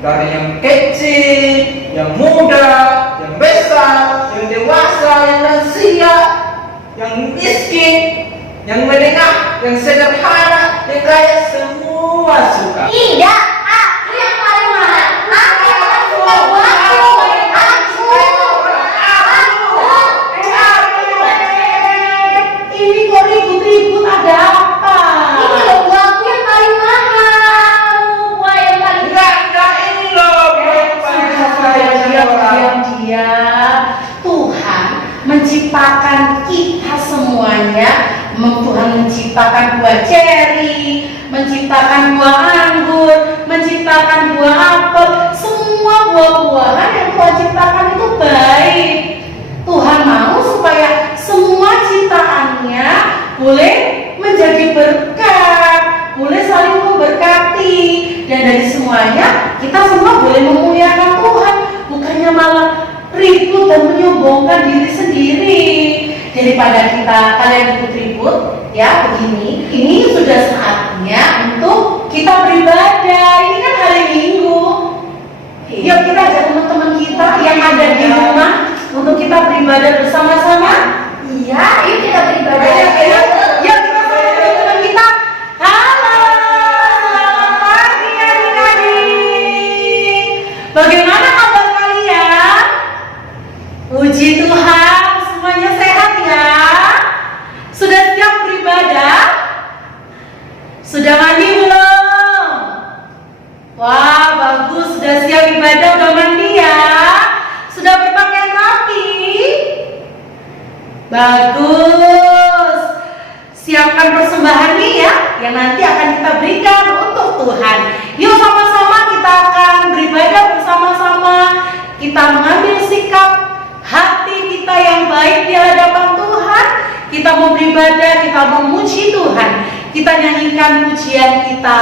dari yang kecil, yang muda, yang besar, yang dewasa, yang lansia, yang miskin, yang menengah, yang sederhana, yang kaya, semua suka. Tidak, aku yang paling mahal. Aku yang paling suka buatku. Ini kok ribut-ribut, ada apa? Ini loh buahku yang paling mahal. Buah yang paling Enggak, ini loh buah yang paling diam. Tuhan menciptakan kita semuanya. Tuhan menciptakan buah ceri, menciptakan buah anggur, menciptakan buah apel. Semua buah-buahan yang Tuhan ciptakan itu baik. Tuhan mau supaya semua ciptaannya boleh menjadi berkat, boleh saling memberkati, dan dari semuanya kita semua boleh memuliakan Tuhan, bukannya malah ribut dan menyombongkan diri sendiri. Daripada kalian ribut-ribut ya begini, ini sudah saatnya untuk kita beribadah. Ini kan hari Minggu. Yuk kita ajak teman-teman kita yang ada di rumah untuk kita beribadah bersama-sama. Iya, yuk kita beribadah. Yuk kita sama teman-teman kita. Halo, selamat pagi adik-adik. Bagaimana kabar kalian? Puji Tuhan, semuanya sehat ya. Sudah siap beribadah? Sudah mandi belum? Wah, bagus, sudah siap ibadah, udah mandi ya. Sudah berpakaian rapi? Bagus. Siapkan persembahannya ya, yang nanti akan kita berikan untuk Tuhan. Yuk sama-sama kita akan beribadah bersama-sama. Kita mengambil sikap hati kita yang baik di hadapan Tuhan. Kita mau beribadah, kita memuji Tuhan. Kita nyanyikan pujian kita,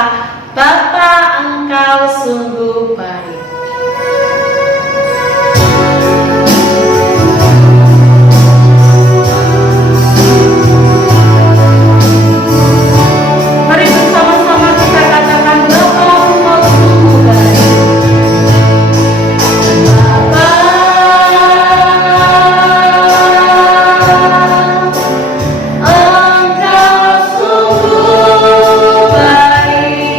Bapa Engkau sungguh baik. Mari bersama-sama kita katakan, Bapa Engkau sungguh baik. Bapa Engkau sungguh baik.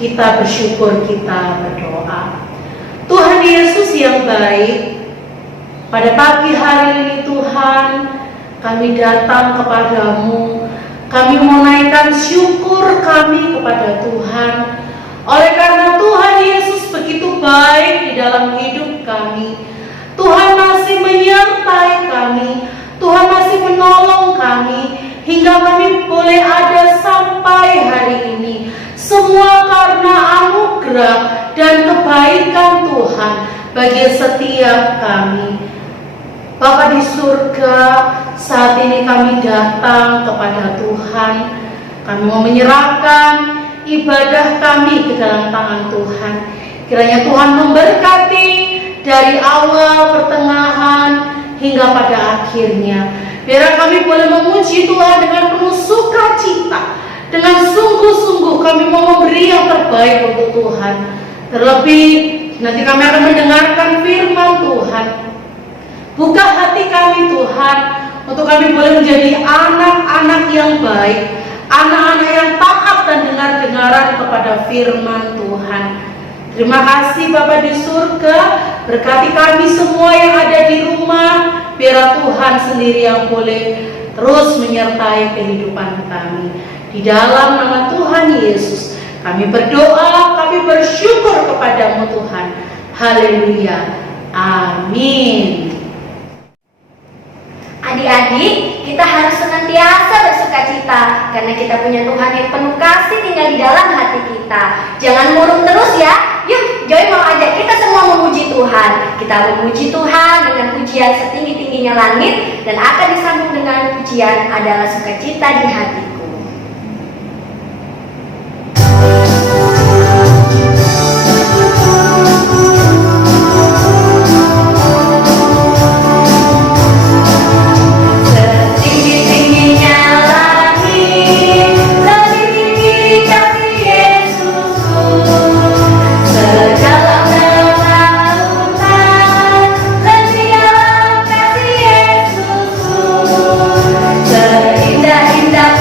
kita bersyukur, kita berdoa. Tuhan Yesus yang baik, pada pagi hari ini Tuhan, kami datang kepadamu. Kami menaikkan syukur kami kepada Tuhan. Oleh karena Tuhan Yesus begitu baik di dalam hidup kami. Tuhan masih menyertai kami. Tuhan masih menolong kami hingga kami boleh ada sampai hari ini. Semua karena anugerah dan kebaikan Tuhan bagi setiap kami. Bapa di surga, saat ini kami datang kepada Tuhan. Kami mau menyerahkan ibadah kami ke dalam tangan Tuhan. Kiranya Tuhan memberkati dari awal, pertengahan, hingga pada akhirnya. Biar kami boleh memuji Tuhan dengan penuh sukacita. Dengan sungguh-sungguh kami mau memberi yang terbaik untuk Tuhan. Terlebih nanti kami akan mendengarkan firman Tuhan. Buka hati kami Tuhan, untuk kami boleh menjadi anak-anak yang baik, anak-anak yang taat dan dengar-dengaran kepada firman Tuhan. Terima kasih Bapa di surga, berkati kami semua yang ada di rumah, biar Tuhan sendiri yang boleh terus menyertai kehidupan kami. Di dalam nama Tuhan Yesus, kami berdoa, kami bersyukur kepadamu Tuhan. Haleluya. Amin. Adik-adik, kita harus senantiasa bersukacita karena kita punya Tuhan yang penuh kasih tinggal di dalam hati kita. Jangan murung terus ya. Yuk, Joy mau ajak kita semua memuji Tuhan. Kita memuji Tuhan dengan pujian setinggi-tingginya langit dan akan disambung dengan pujian adalah sukacita di hatiku. Indah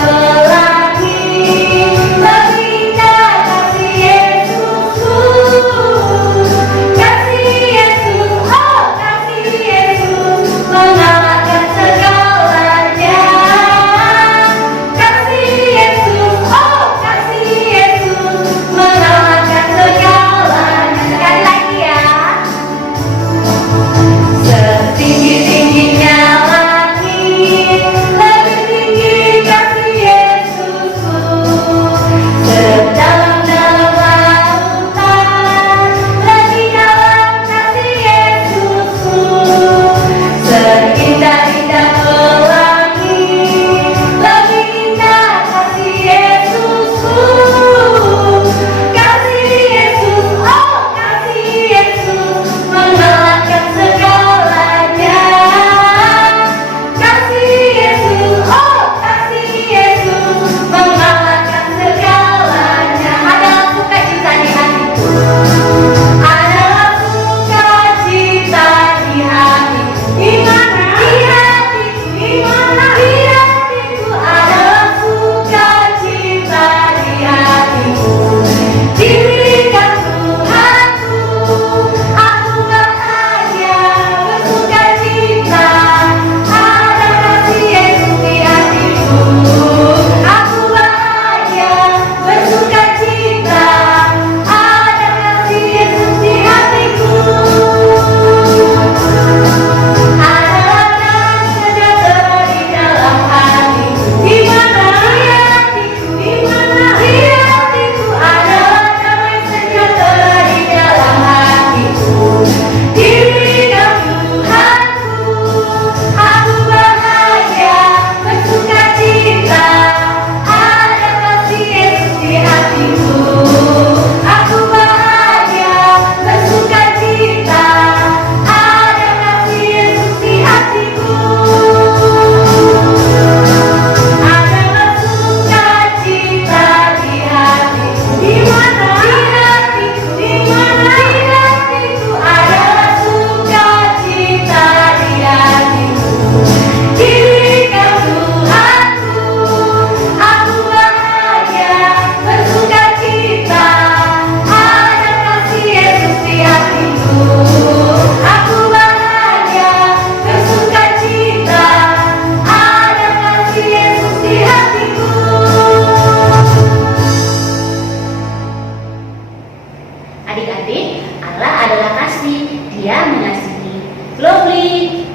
Adik-adik, Allah adalah kasih, Dia mengasihi. Lovely,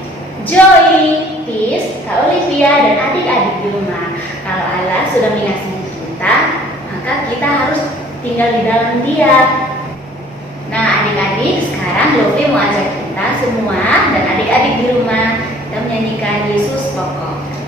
Joy, Tis, Kak Olivia, dan adik-adik di rumah. Kalau Allah sudah mengasihi kita, maka kita harus tinggal di dalam Dia. Nah, adik-adik, sekarang Lovely mau ajak kita semua dan adik-adik di rumah kita menyanyikan Yesus Pokok.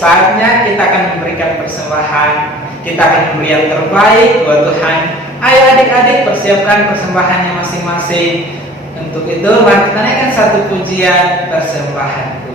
Saatnya kita akan memberikan persembahan. Kita akan memberi yang terbaik buat Tuhan. Ayo adik-adik persiapkan persembahannya masing-masing. Untuk itu mari kita naikkan satu pujian persembahanku.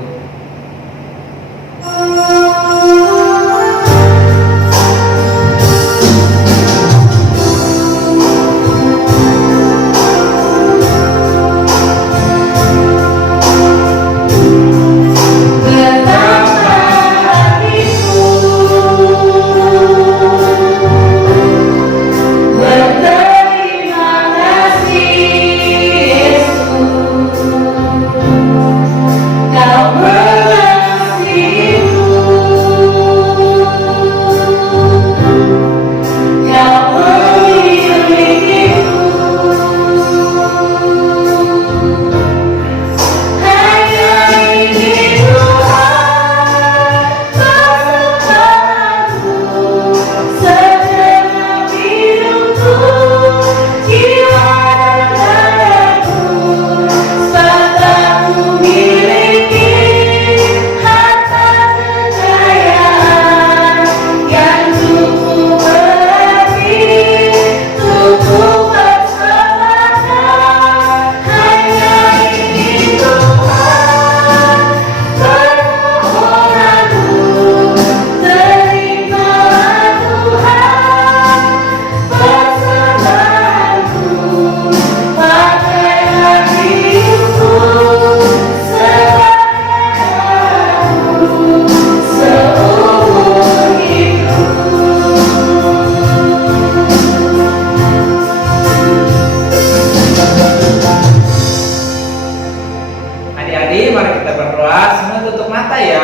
Kau mengasihiku. adik-adik, mari kita berdoa. Semua tutup mata ya.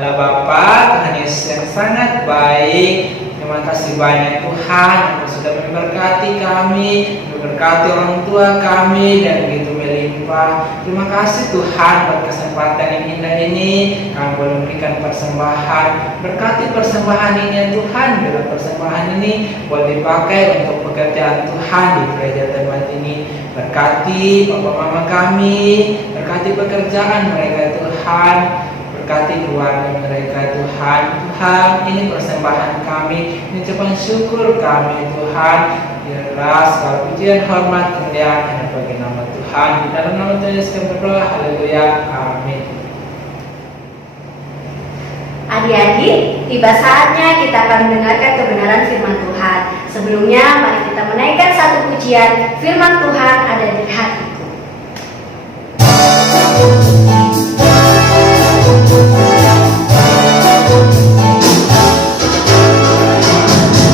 Allah Bapa, Tuhan Yesus yang sangat baik. Terima kasih banyak Tuhan yang sudah memberkati kami, memberkati orang tua kami dan begitu melimpah. Terima kasih Tuhan buat kesempatan yang indah ini. Kami boleh memberikan persembahan. Berkati persembahan ini ya Tuhan. Bila persembahan ini boleh dipakai untuk pekerjaan Tuhan di gereja tempat ini. Berkati Bapak Mama kami, berkati pekerjaan mereka Tuhan. Berkati keluarga mereka Tuhan. Tuhan, ini persembahan kami, ini ucapan syukur kami Tuhan. Biarlah segala pujian, hormat, kemuliaan hanya bagi nama Tuhan. Di dalam nama Tuhan Yesus kami berdoa. Haleluya. Amin. Adik-adik, tiba saatnya kita akan mendengarkan kebenaran firman Tuhan. Sebelumnya, mari kita menaikkan satu pujian. Firman Tuhan ada di hatiku.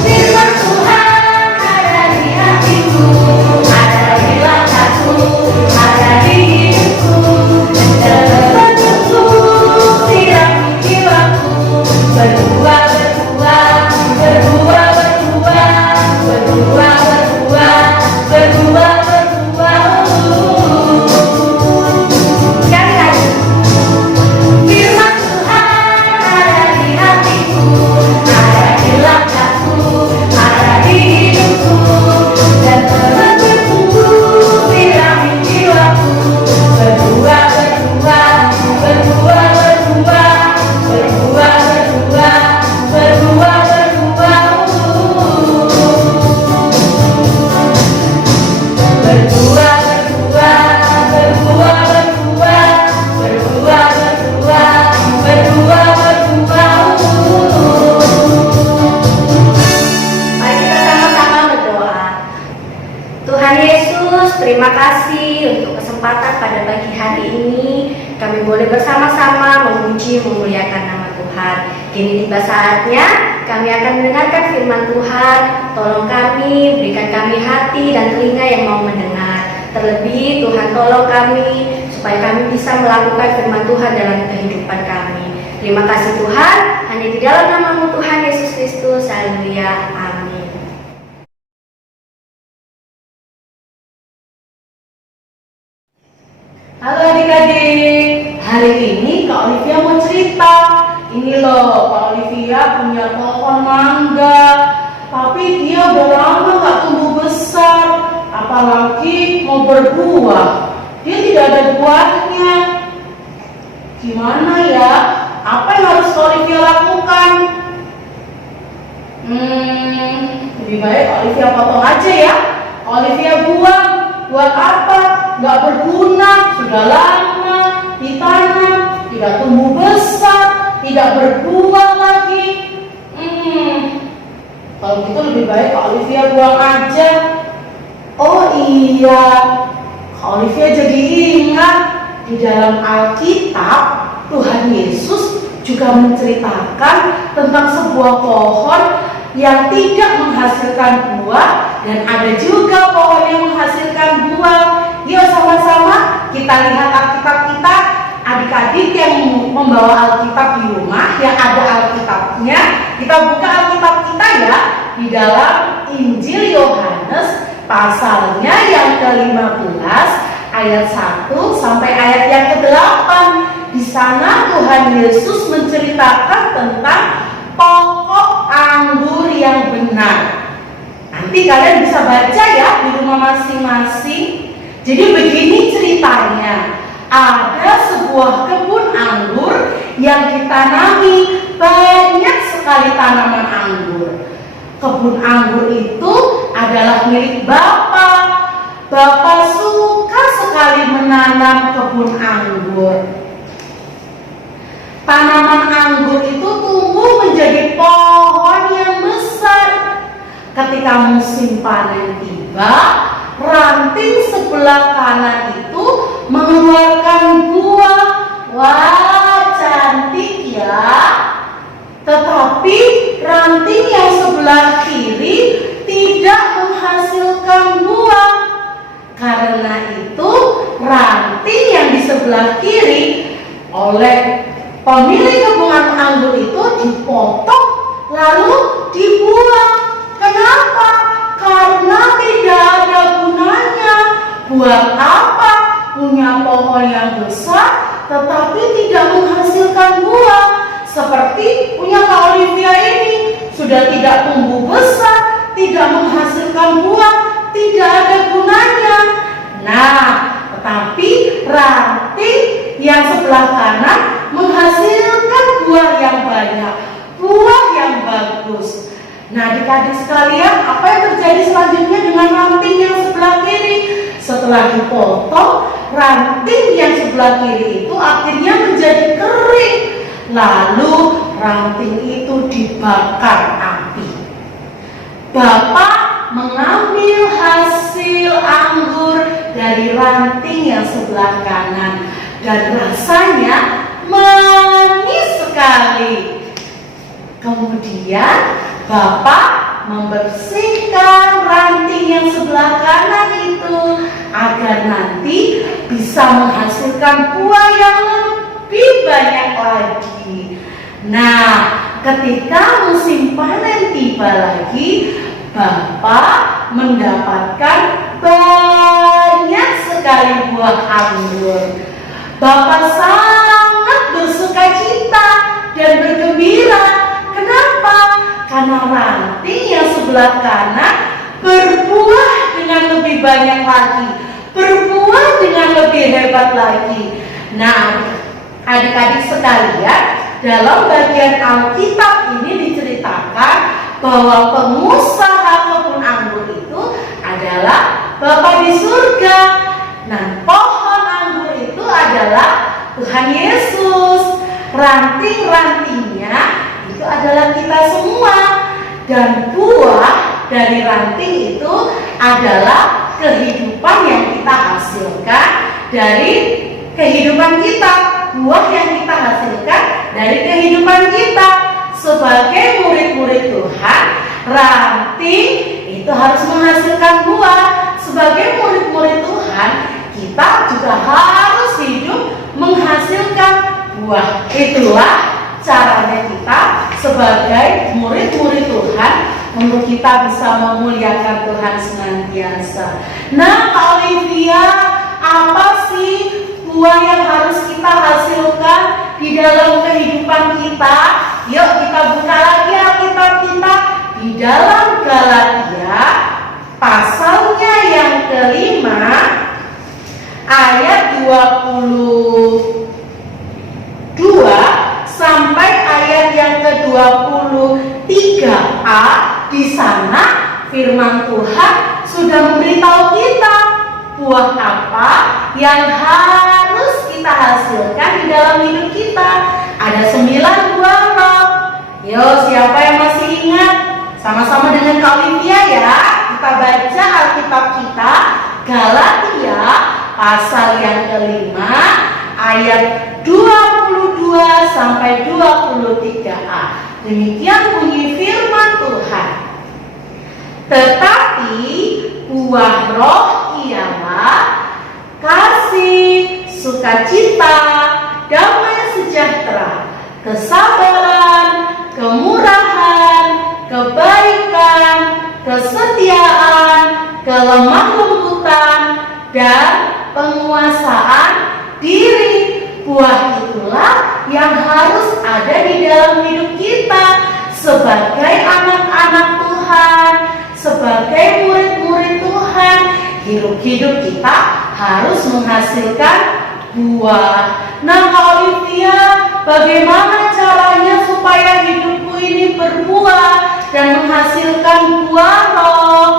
Firman Tuhan ada di hatiku, ada di langkahku, ada di hidupku, dalam bentukku, tidak jiwaku, berbuah, berbuah, berbuah, berbuah, berbuah, berbuah, berbuah, berbuah. Sekali lagi. Firman Tuhan ada di hatiku, ada di langkahku, ada di hidupku, dan terbentukku, sirami jiwaku, berbuah, berbuah, berbuah, berbuah, berbuah, berbuah, berbuah, berbuah, berbuah, berbuah, berbuah, berbuah, berbuah, berbuah. Mari kita sama-sama berdoa. Tuhan Yesus, terima kasih untuk kesempatan pada pagi hari ini. Kami boleh bersama-sama memuji, memuliakan nama Tuhan. Kini tiba saatnya kami akan mendengarkan firman Tuhan. Tolong kami, berikan kami hati dan telinga yang mau mendengar. Terlebih Tuhan tolong kami supaya kami bisa melakukan firman Tuhan dalam kehidupan kami. Terima kasih Tuhan, hanya di dalam nama-Mu Tuhan Yesus Kristus. Haleluya. Amin. Halo adik-adik, hari ini Kak Olivia mau cerita. Ini loh, Kak Olivia punya pohon mangga, tapi dia udah lama gak tumbuh besar, apalagi mau berbuah. Dia tidak ada buahnya. Gimana ya? Apa yang harus Kak Olivia lakukan? Lebih baik Kak Olivia potong aja ya. Kak Olivia buang. Buat apa? Gak berguna, sudah lama ditanam, tidak tumbuh besar, tidak berbuah lagi. Kalau gitu lebih baik Kak Olivia buang aja. Oh iya, Kak Olivia jadi ingat di dalam Alkitab Tuhan Yesus juga menceritakan tentang sebuah pohon yang tidak menghasilkan buah dan ada juga pohon yang menghasilkan buah. Yuk sama-sama kita lihat Alkitab kita. Adik-adik yang membawa Alkitab di rumah, yang ada Alkitabnya, kita buka Alkitab kita ya di dalam Injil Yohanes pasalnya yang ke-15 ayat 1 sampai ayat yang ke-8. Di sana Tuhan Yesus menceritakan tentang pokok anggur yang benar. Nanti kalian bisa baca ya di rumah masing-masing. Jadi begini ceritanya. Ada sebuah kebun anggur yang ditanami, banyak sekali tanaman anggur. Kebun anggur itu adalah milik Bapak. Bapak suka sekali menanam kebun anggur. Tanaman anggur itu tumbuh menjadi pohon yang besar. Ketika musim panen tiba, ranting sebelah kanan itu mengeluarkan buah. Wah, cantik ya. Tetapi ranting yang sebelah kiri tidak menghasilkan buah. Karena itu ranting yang di sebelah kiri kiri oleh pemilik kebun anggur itu dipotong lalu dibuang. Kenapa? Karena tidak ada gunanya. Buat apa punya pohon yang besar tetapi tidak menghasilkan buah? Seperti punya Kak Olivia ini, sudah tidak tumbuh besar, tidak menghasilkan buah, tidak ada gunanya. Nah, tetapi ranting yang sebelah kanan menghasilkan buah yang banyak, buah yang bagus. Nah, adik-adik sekalian, apa yang terjadi selanjutnya dengan ranting yang sebelah kiri? Setelah dipotong, ranting yang sebelah kiri itu akhirnya menjadi kering. Lalu ranting itu dibakar api. Bapak mengambil hasil anggur dari ranting yang sebelah kanan dan rasanya manis sekali. Kemudian Bapak membersihkan ranting yang sebelah kanan itu agar nanti bisa menghasilkan buah yang lebih banyak lagi. Nah, ketika musim panen tiba lagi, Bapak mendapatkan banyak sekali buah anggur. Bapak sangat bersukacita dan bergembira. Kenapa? Karena ranting yang sebelah kanan berbuah dengan lebih banyak lagi, berbuah dengan lebih hebat lagi. Nah, adik-adik sekalian, dalam bagian Alkitab ini diceritakan bahwa pengusaha kebun anggur itu adalah Bapa di surga. Nah, pohon anggur itu adalah Tuhan Yesus. Ranting-rantingnya itu adalah kita semua. Dan buah dari ranting itu adalah kehidupan yang kita hasilkan dari kehidupan kita. Buah yang kita hasilkan dari kehidupan kita. Sebagai murid-murid Tuhan, ranting itu harus menghasilkan buah. Sebagai murid-murid Tuhan, kita juga harus hidup menghasilkan buah. Itulah caranya kita sebagai murid-murid Tuhan untuk kita bisa memuliakan Tuhan senantiasa. Nah, Kak Olivia, apa sih buah yang harus kita hasilkan di dalam kehidupan kita? Yuk kita buka lagi Alkitab kita di dalam Galatia pasalnya yang kelima ayat 22 sampai ayat yang ke-23a. Di sana firman Tuhan sudah memberitahu kita buah apa yang harus kita hasilkan di dalam hidup kita. Ada 9 buah roh. Yo, siapa yang masih ingat? Sama-sama dengan Kak Olivia ya. Kita baca Alkitab kita Galatia pasal yang kelima ayat 22 sampai 23a. Demikian bunyi firman Tuhan. Tetapi buah roh ialah kasih, sukacita, damai sejahtera, kesabaran, kemurahan, kebaikan, kesetiaan, kelemah lembutan, dan penguasaan diri. Buah itulah yang harus ada di dalam hidup kita sebagai anak-anak Tuhan, sebagai murid-murid Tuhan. Hidup kita harus menghasilkan buah. Nah, Kak Olivia, bagaimana caranya supaya hidupku ini berbuah dan menghasilkan buah roh?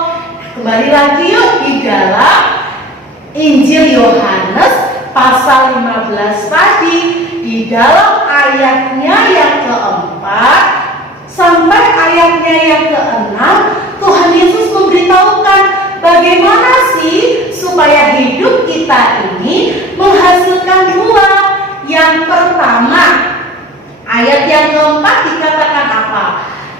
Kembali lagi yuk di dalam Injil Yohanes pasal 15 tadi, di dalam ayatnya yang keempat sampai ayatnya yang keenam, Tuhan Yesus memberitahukan bagaimana sih supaya hidup kita ini menghasilkan buah. Yang pertama, ayat yang keempat dikatakan apa?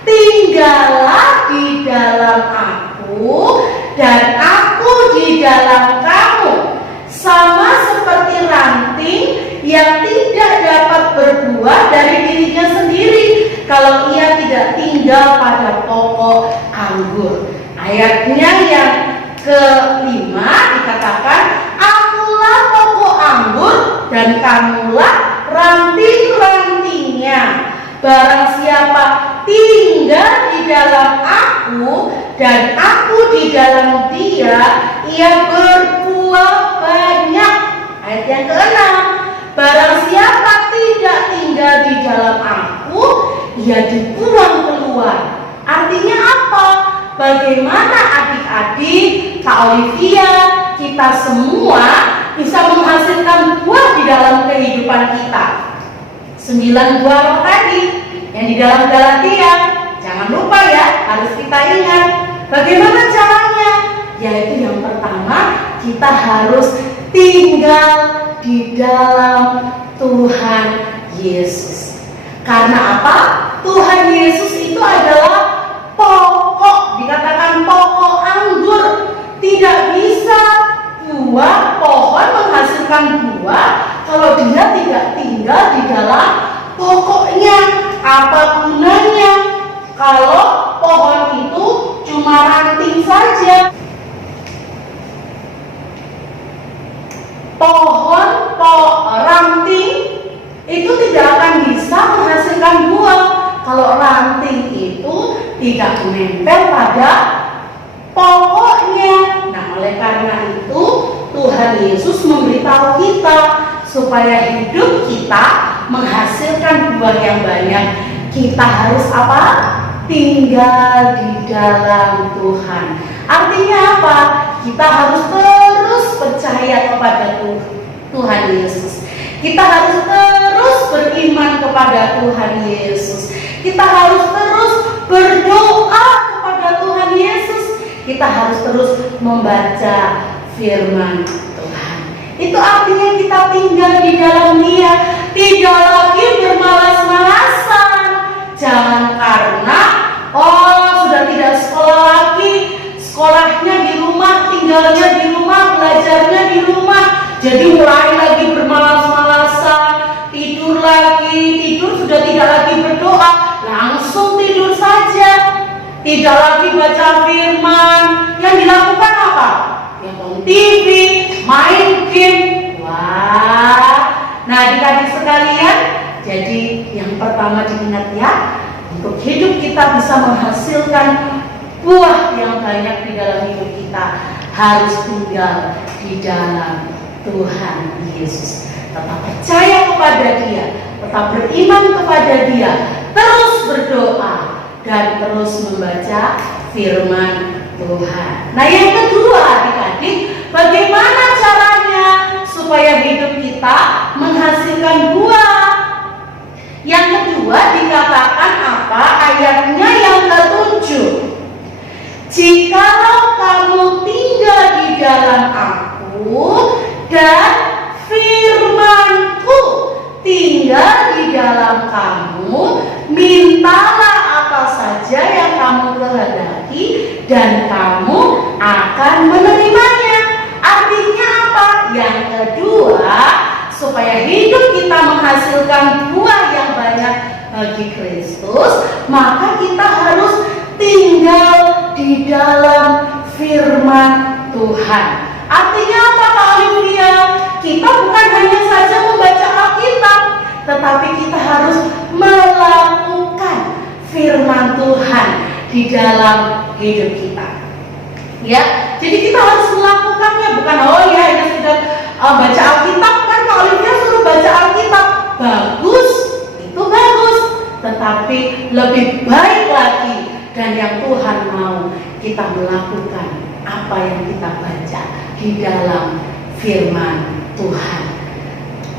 Tinggallah di dalam aku dan aku di dalam kamu. Sama seperti ranting Ia tidak dapat berbuah dari dirinya sendiri kalau ia tidak tinggal pada pokok anggur. Ayatnya yang kelima dikatakan, akulah pokok anggur dan kamulah ranting-rantingnya. Barang siapa tinggal di dalam aku dan aku di dalam dia, ia berbuah banyak. Ayat yang keenam, barang siapa tidak tinggal di dalam aku, ia dibuang keluar. Artinya apa? Bagaimana adik-adik, Kak Olivia, kita semua bisa menghasilkan buah di dalam kehidupan kita? 9 buah roh tadi yang di dalam Galatia. Jangan lupa ya, harus kita ingat. Bagaimana caranya? Yaitu yang pertama, kita harus tinggal di dalam Tuhan Yesus. Karena apa? Tuhan Yesus itu adalah pokok, dikatakan pokok anggur. Tidak bisa buah pohon menghasilkan buah kalau dia tidak tinggal di dalam pokoknya. Apa gunanya kalau pohon itu cuma ranting saja? Pohon ranting itu tidak akan bisa menghasilkan buah kalau ranting itu tidak menempel pada pokoknya. Nah, oleh karena itu Tuhan Yesus memberitahu kita supaya hidup kita menghasilkan buah yang banyak. Kita harus apa? Tinggal di dalam Tuhan. Artinya apa? Kita harus terus percaya kepada Tuhan Yesus. Kita harus terus beriman kepada Tuhan Yesus. Kita harus terus berdoa kepada Tuhan Yesus. Kita harus terus membaca firman Tuhan. Itu artinya kita tinggal di dalam Dia, tidak lagi bermalas-malasan. Jangan karena sudah tidak sekolah lagi, sekolahnya di rumah, tinggalnya di rumah, belajarnya di rumah, jadi mulai lagi bermalas-malasan, tidur sudah tidak lagi berdoa, langsung tidur saja, tidak lagi baca firman. Yang dilakukan apa? Ya, nonton TV, main game. Wah, nah adik-adik sekalian, jadi yang pertama diingat ya, untuk hidup kita bisa menghasilkan buah yang banyak di dalam hidup kita, harus tinggal di dalam Tuhan Yesus. Tetap percaya kepada Dia, tetap beriman kepada Dia, terus berdoa dan terus membaca firman Tuhan. Nah, yang kedua adik-adik, bagaimana caranya supaya hidup kita menghasilkan buah? Yang kedua dikatakan apa? Ayatnya yang ke-7. Jikalau kamu tinggal di dalam aku dan firman-Ku tinggal di dalam kamu, mintalah apa saja yang kamu kehendaki dan kamu akan menerimanya. Artinya apa? Yang kedua, supaya hidup kita menghasilkan buah yang banyak bagi Kristus, maka kita harus tinggal di dalam firman Tuhan. Artinya apa, Kak Olivia? Kita bukan hanya saja membaca Alkitab, tetapi kita harus melakukan firman Tuhan di dalam hidup kita. Ya, jadi kita harus melakukannya, bukan hanya sudah baca Alkitab. Kan Kak Olivia suruh baca Alkitab, bagus, itu bagus, tetapi lebih baik lagi dan yang Tuhan mau kita melakukan apa yang kita baca di dalam firman Tuhan.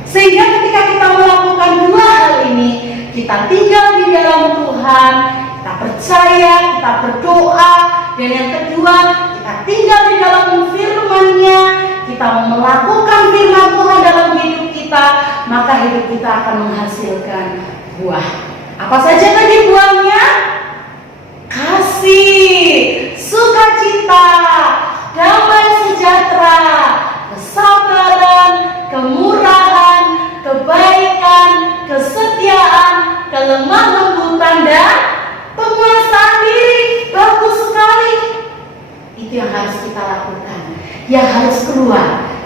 Sehingga ketika kita melakukan dua hal ini, kita tinggal di dalam Tuhan, kita percaya, kita berdoa, dan yang kedua, kita tinggal di dalam firman-Nya, kita melakukan firman Tuhan dalam hidup kita, maka hidup kita akan menghasilkan buah. Apa saja tadi buahnya? Kasih, sukacita, damai sejahtera, kesabaran, kemurahan, kebahagiaan,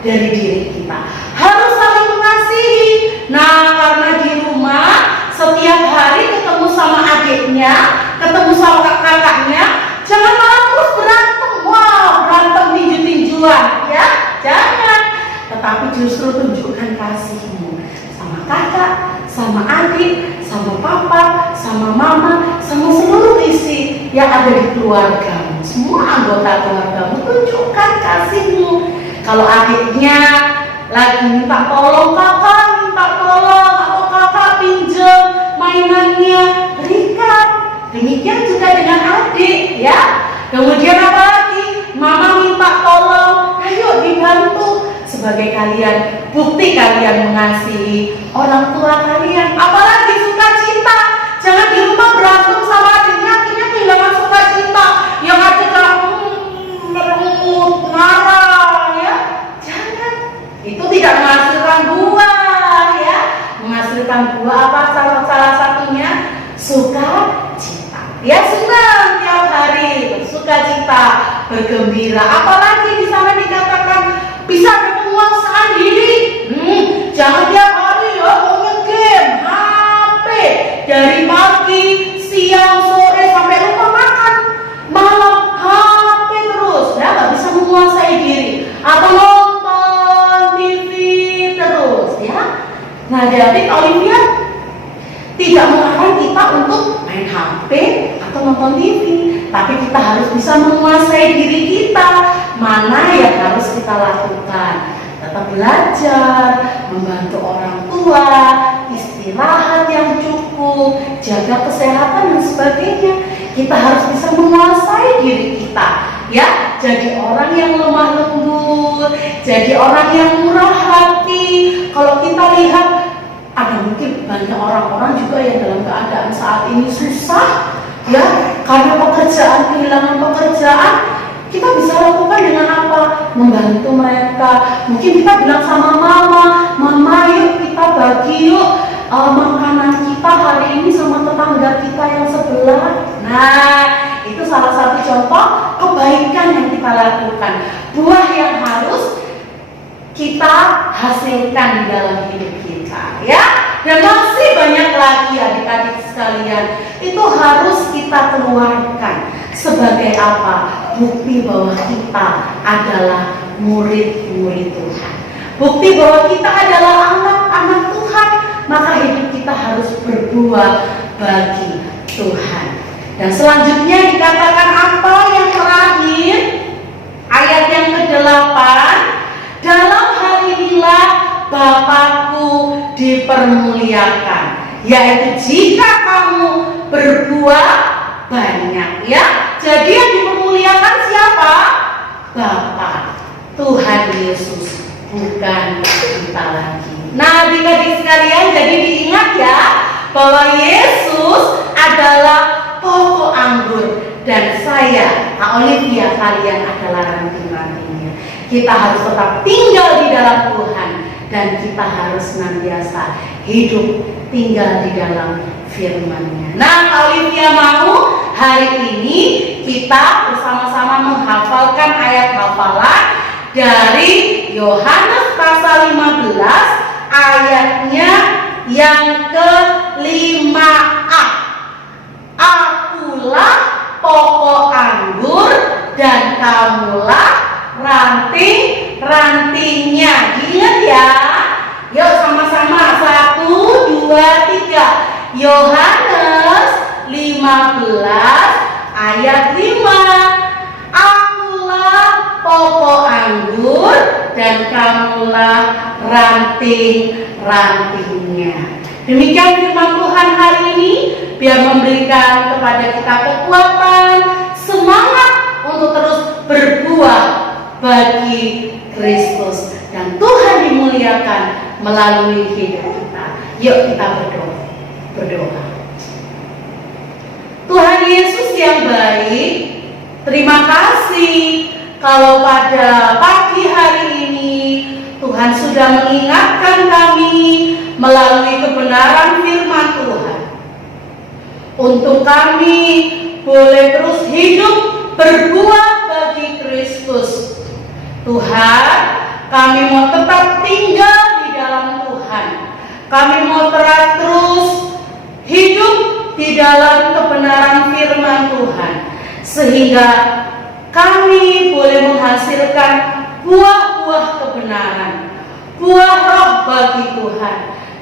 dari diri kita. Harus saling mengasihi. Nah, karena di rumah setiap hari ketemu sama adiknya, ketemu sama kakaknya, jangan malah terus berantem. Wah, berantem tinju-tinjuan, ya, jangan. Tetapi justru tunjukkan kasihmu sama kakak, sama adik, sama papa, sama mama, sama seluruh isi yang ada di keluargamu. Semua anggota keluargamu, tunjukkan kasihmu. Kalau adiknya lagi minta tolong, kakak minta tolong, atau kakak pinjam mainannya, berikan. Demikian juga dengan adik, ya. Kemudian apa lagi? Mama minta tolong, ayo dibantu. Sebagai kalian, bukti kalian mengasihi orang tua kalian. Apalagi sukacita. Jangan di rumah berantem sama adiknya, akhirnya kehilangan sukacita. Yang ada merenggut, marah, ya. Jangan. Itu tidak menghasilkan buah, ya. Menghasilkan buah apa? Salah satunya sukacita. Ya, senang tiap hari, bersukacita, bergembira. Apalagi di sana dikatakan bisa ada penguasaan diri. Jangan tiap hari ya pokoknya game, HP dari pagi, siang, sore sampai lupa makan, malam HP terus, ya nggak bisa menguasai diri. Atau nonton TV terus, ya. Nah, jadi Olivia tidak melarang kita untuk main HP atau nonton TV, tapi kita harus bisa menguasai diri kita. Mana yang harus kita lakukan? Tetap belajar, membantu orang tua, istirahat yang cukup, jaga kesehatan dan sebagainya. Kita harus bisa menguasai diri kita, ya. Jadi orang yang lemah lembut, jadi orang yang murah hati. Kalau kita lihat, ada mungkin banyak orang-orang juga yang dalam keadaan saat ini susah, ya, karena pekerjaan, kehilangan pekerjaan. Kita bisa lakukan dengan apa? Membantu mereka. Mungkin kita bilang sama mama yuk kita bagi yuk makanan kita hari ini sama tetangga kita yang sebelah. Nah, itu salah satu contoh kebaikan yang kita lakukan. Buah yang harus kita hasilkan di dalam hidup kita, ya. Dan masih banyak lagi adik-adik sekalian. Itu harus kita keluarkan sebagai apa? Bukti bahwa kita adalah murid-murid Tuhan. Bukti bahwa kita adalah anak-anak Tuhan. Maka hidup kita harus berbuah bagi Tuhan. Dan selanjutnya dikatakan apa yang terakhir? Ayat yang ke-8. Dalam hal inilah Bapakku dipermuliakan, yaitu jika kamu berbuah banyak, ya. Jadi yang dipermuliakan siapa? Bapa, Tuhan Yesus, bukan kita lagi. Nah, adik-adik sekalian, jadi diingat ya bahwa Yesus adalah pokok anggur dan saya, Kak Olivia, kalian adalah ranting-rantingnya. Kita harus tetap tinggal di dalam Tuhan dan kita harus senantiasa hidup tinggal di dalam firman-Nya. Nah, Kak Olivia mau hari ini kita bersama-sama menghafalkan ayat hafalan dari Yohanes pasal 15 ayatnya yang ke-5a. Akulah pokok anggur dan kamulah ranting-rantingnya. Diingat ya. Yuk sama-sama 1, 2, 3. Yohanes 15 ayat 5. Akulah pokok anggur dan kamulah ranting-rantingnya. Demikian firman Tuhan hari ini, biar memberikan kepada kita kekuatan, semangat untuk terus berbuah bagi Kristus dan Tuhan dimuliakan melalui hidup kita. Yuk kita berdoa. Tuhan Yesus yang baik, terima kasih kalau pada pagi hari ini Tuhan sudah mengingatkan kami melalui kebenaran firman Tuhan untuk kami boleh terus hidup berbuah bagi Kristus. Tuhan, Kami mau tetap tinggal di dalam Tuhan. Kami mau terus hidup di dalam kebenaran firman Tuhan, sehingga kami boleh menghasilkan buah-buah kebenaran, buah roh bagi Tuhan,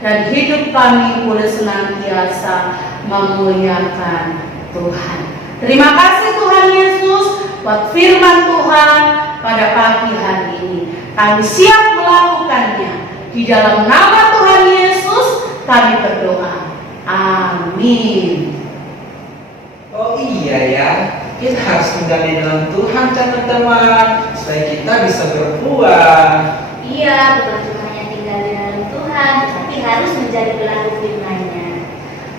dan hidup kami boleh senantiasa memuliakan Tuhan. Terima kasih Tuhan Yesus buat firman Tuhan pada pagi hari ini. Kami siap melakukannya. Di dalam nama Tuhan Yesus kami berdoa. Amin. Oh iya ya, kita harus tinggal di dalam Tuhan teman-teman, supaya kita bisa berbuah. Iya, bukan cuma hanya tinggal di dalam Tuhan, tapi harus menjadi pelaku firman-Nya.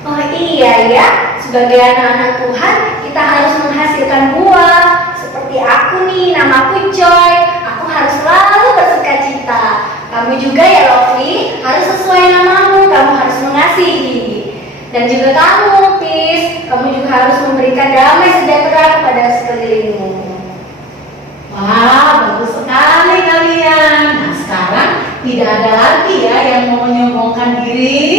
Oh iya ya, sebagai anak-anak Tuhan, kita harus menghasilkan buah. Seperti aku nih, namaku Joy. Aku harus selalu bersukacita. Kamu juga ya Lofi, harus sesuai namamu. Kamu harus mengasihi. Dan juga kamu, Pis, kamu juga harus memberikan damai sejahtera kepada sekelilingmu. Wah, bagus sekali kalian. Nah, sekarang tidak ada lagi ya yang mau menyombongkan diri.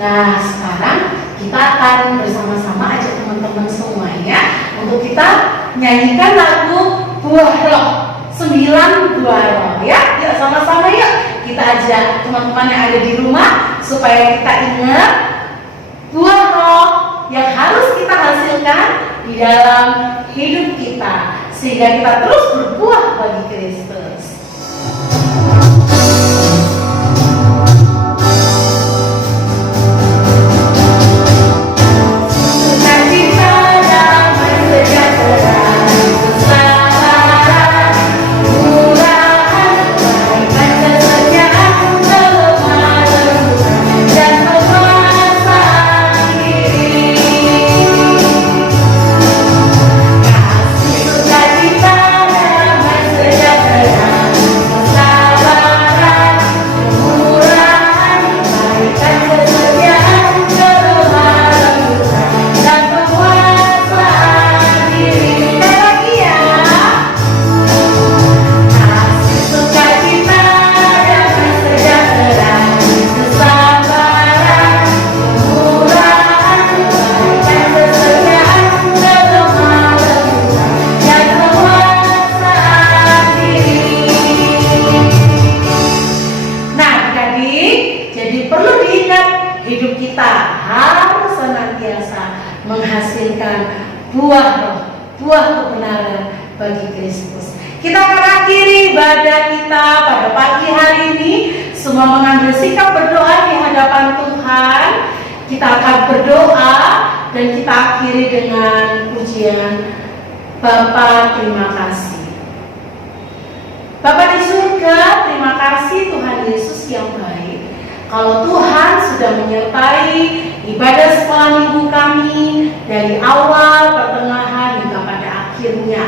Nah, sekarang kita akan bersama-sama ajak teman-teman semuanya untuk kita nyanyikan lagu Buah Roh, 9 buah roh ya. Yuk sama-sama yuk. Kita ajak teman-teman yang ada di rumah supaya kita ingat buah roh yang harus kita hasilkan di dalam hidup kita, sehingga kita terus berbuah bagi Kristus. Sukacita, damai sejahtera, kesabaran, murahan, kebaikan, kesetiaan, kelemah lembutan, dan penguasaan diri. Kasih, sukacita, damai sejahtera, kesabaran, kemurahan, kebaikan, kesetiaan, kelemah lembutan, dan penguasaan diri. Sekali lagi ya. Kasih, sukacita, damai sejahtera, kesabaran, kemurahan, kebaikan, kesetiaan, kelemah lembutan, dan penguasaan diri. Nah, adik-adik, jadi perlu diingat, hidup kita harus senantiasa menghasilkan buah roh, buah kebenaran bagi Kristus. Kita akan akhiri ibadah kita pada pagi hari ini. Semua mengambil sikap berdoa di hadapan Tuhan. Kita akan berdoa dan kita akhiri dengan pujian Bapa, terima kasih. Bapa di surga, terima kasih Tuhan Yesus yang baik. Kalau Tuhan sudah menyertai ibadah sekolah minggu kami dari awal, pertengahan, hingga pada akhirnya,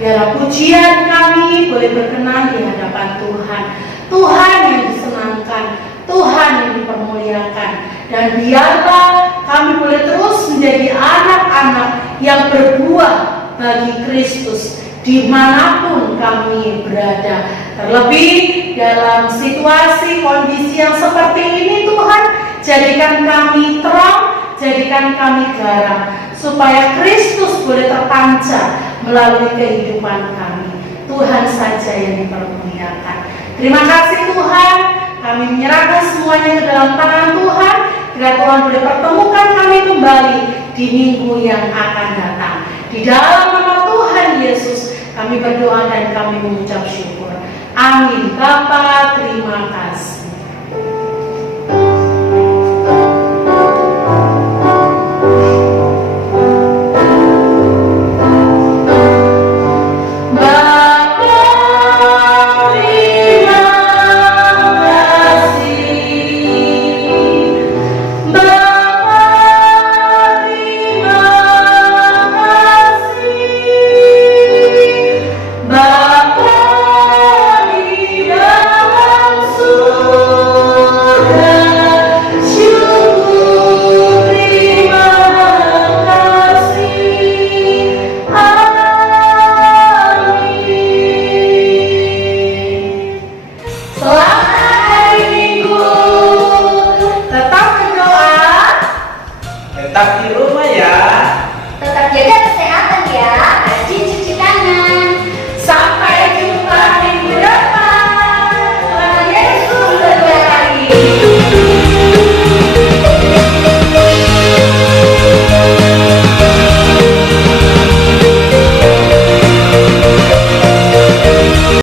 biarlah pujian kami boleh berkenan di hadapan Tuhan. Tuhan yang disenangkan, Tuhan yang dipermuliakan, dan biarlah kami boleh terus menjadi anak-anak yang berbuah bagi Kristus dimanapun kami berada. Terlebih dalam situasi kondisi yang seperti ini, Tuhan, jadikan kami terang, jadikan kami garam, supaya Kristus boleh terpancar melalui kehidupan kami. Tuhan saja yang dipermuliakan. Terima kasih Tuhan, kami menyerahkan semuanya ke dalam tangan Tuhan. Kiranya Tuhan boleh pertemukan kami kembali di minggu yang akan datang. Di dalam nama Tuhan Yesus kami berdoa dan kami mengucap syukur. Amin. Bapa, terima kasih.